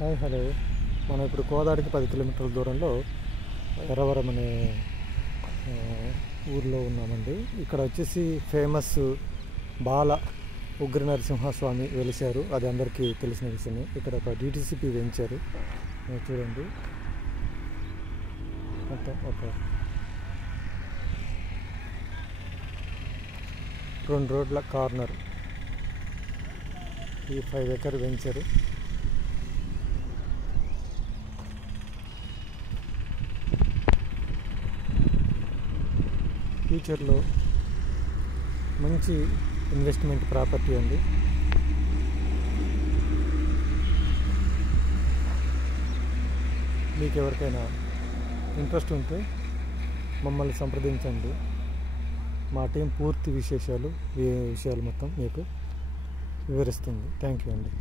Hi hello, మనం ఇప్పుడు కోదాడికి 10 కిలోమీటర్ల దూరంలో ఎర్రవరం అనే ఊర్లో ఉన్నామండి. ఇక్కడ వచ్చేసి ఫేమస్ బాల ఉగ్ర నరసింహస్వామి వెలిశారు. అది అందరికీ తెలిసిన విషయమే. ఇక్కడ ఒక డిటిసిపి వెంచారు చూడండి. మొత్తం ఒక 2 రోడ్ల కార్నర్ ఈ 5 ఎకర్ వెంచరు. ఫ్యూచర్లో మంచి ఇన్వెస్ట్మెంట్ ప్రాపర్టీ అండి. మీకు ఎవరికైనా ఇంట్రెస్ట్ ఉంటే మమ్మల్ని సంప్రదించండి. మా టీం పూర్తి విషయాలు మొత్తం మీకు వివరిస్తుంది. థ్యాంక్ యూ అండి.